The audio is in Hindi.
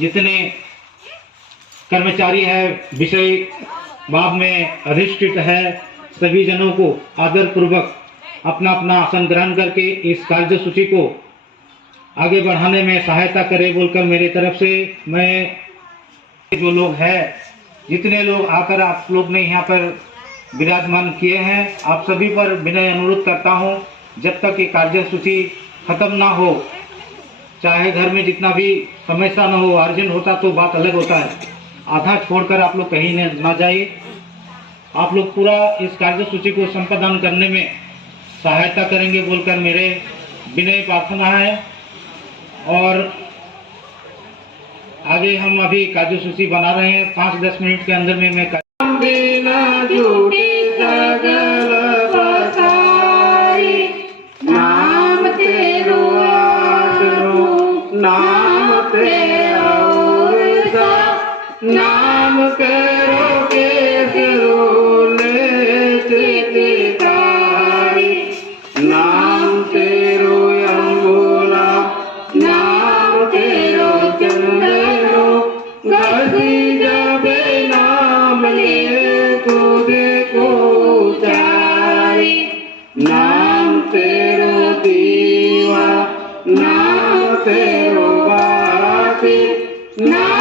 जितने कर्मचारी है विषय भाव में अधिष्ठित है, सभी जनों को आदर पूर्वक अपना अपना आसन ग्रहण करके इस कार्यसूची को आगे बढ़ाने में सहायता करे बोलकर मेरी तरफ से मैं जो लोग हैं, जितने लोग आकर आप लोग ने यहाँ पर विराजमान किए हैं, आप सभी पर विनय अनुरोध करता हूँ, जब तक ये कार्यसूची खत्म ना हो, चाहे घर में जितना भी समस्या न हो, अर्जेंट होता तो बात अलग होता है, आधा छोड़कर आप लोग कहीं ना जाइए। आप लोग पूरा इस कार्यसूची को संपादन करने में सहायता करेंगे बोलकर मेरे विनय प्रार्थना है। और आगे हम अभी कार्यसूची बना रहे हैं, 5-10 मिनट के अंदर में मैं नाम तेरा नाम करो के नाम तेरो अंगोला नाम तेरो चंदनो गति जबे नाम लिए तुझे को चारी नाम तेरो दीवा नाम तेरो बाती नाम